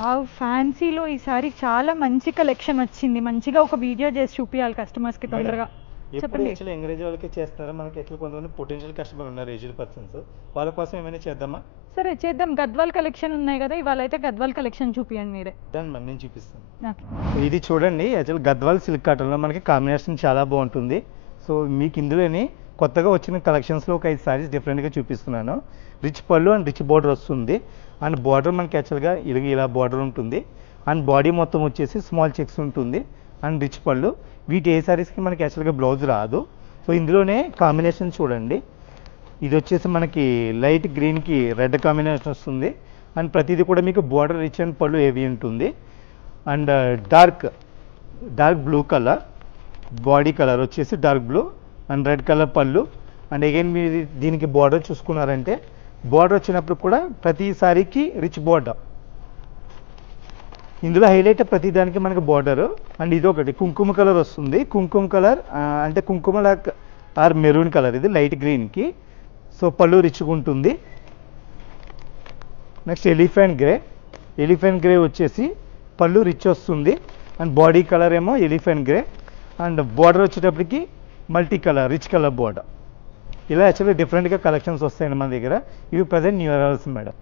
Wow! ఫ్యాన్సీలో ఈసారి చాలా మంచి కలెక్షన్ వచ్చింది. మంచిగా ఒక వీడియో చేసి చూపియాలి కస్టమర్స్‌కి తొందరగా. ఎప్పుడు చెప్పండి. యాక్చువల్లీ ఎంకరేజ్ వాళ్ళకి చేస్తున్నారు. మనకి యాక్చువల్లీ కొంతమంది పొటెన్షియల్ కస్టమర్ ఉన్నారు, ఏజ్డ్ పర్సన్స్. వాళ్ళ కోసం ఏమైనా చేద్దామా? సరే చేద్దాం. గద్వాల్ కలెక్షన్ ఉన్నాయి కదా! ఇవాళైతే గద్వాల్ కలెక్షన్ చూపియండి మీరే. దాన్ని మరి నేను చూపిస్తాను. ఓకే. ఇది చూడండి, యాక్చువల్ గద్వాల్ సిల్క్ కాటన్లో మనకి కాంబినేషన్ చాలా బాగుంటుంది. సో మీకు ఇందులోని కొత్తగా వచ్చిన కలెక్షన్స్లో ఒక 5 సారీస్ డిఫరెంట్గా చూపిస్తున్నాను. రిచ్ పళ్ళు అండ్ రిచ్ బార్డర్ వస్తుంది. అండ్ బార్డర్ మనకి యాక్చువల్గా ఇలా బార్డర్ ఉంటుంది. అండ్ బాడీ మొత్తం వచ్చేసి స్మాల్ చెక్స్ ఉంటుంది. అండ్ రిచ్ పళ్ళు. వీటి ఏ సారీస్కి మనకి యాక్చువల్గా బ్లౌజ్ రాదు. సో ఇందులోనే కాంబినేషన్ చూడండి. ఇది వచ్చేసి మనకి లైట్ గ్రీన్కి రెడ్ కాంబినేషన్ వస్తుంది. అండ్ ప్రతిదీ కూడా మీకు బార్డర్ రిచ్ అండ్ పళ్ళు హెవీ ఉంటుంది. And dark blue colour body colour వచ్చేసి dark blue and red colour పళ్ళు. అండ్ అగైన్ మీరు దీనికి బార్డర్ చూసుకున్నారంటే బార్డర్ వచ్చినప్పుడు కూడా ప్రతి సారీకి రిచ్ బార్డర్. ఇందులో హైలైట్ ప్రతి దానికి మనకి బార్డరు. అండ్ ఇది ఒకటి కుంకుమ కలర్ వస్తుంది. కుంకుమ కలర్ అంటే కుంకుమ ఆర్ మెరూన్ కలర్, ఇది లైట్ గ్రీన్కి. సో పళ్ళు రిచ్గా ఉంటుంది. నెక్స్ట్ ఎలిఫెంట్ గ్రే వచ్చేసి పళ్ళు రిచ్ వస్తుంది. అండ్ బాడీ కలర్ ఏమో ఎలిఫెంట్ గ్రే. అండ్ బార్డర్ వచ్చేటప్పటికి multi colour rich colour border. ఇలా యాక్చువల్లీ డిఫరెంట్గా కలెక్షన్స్ వస్తాయండి మన దగ్గర. ఇవి ప్రజెంట్ న్యూ అరైవల్స్ మేడం.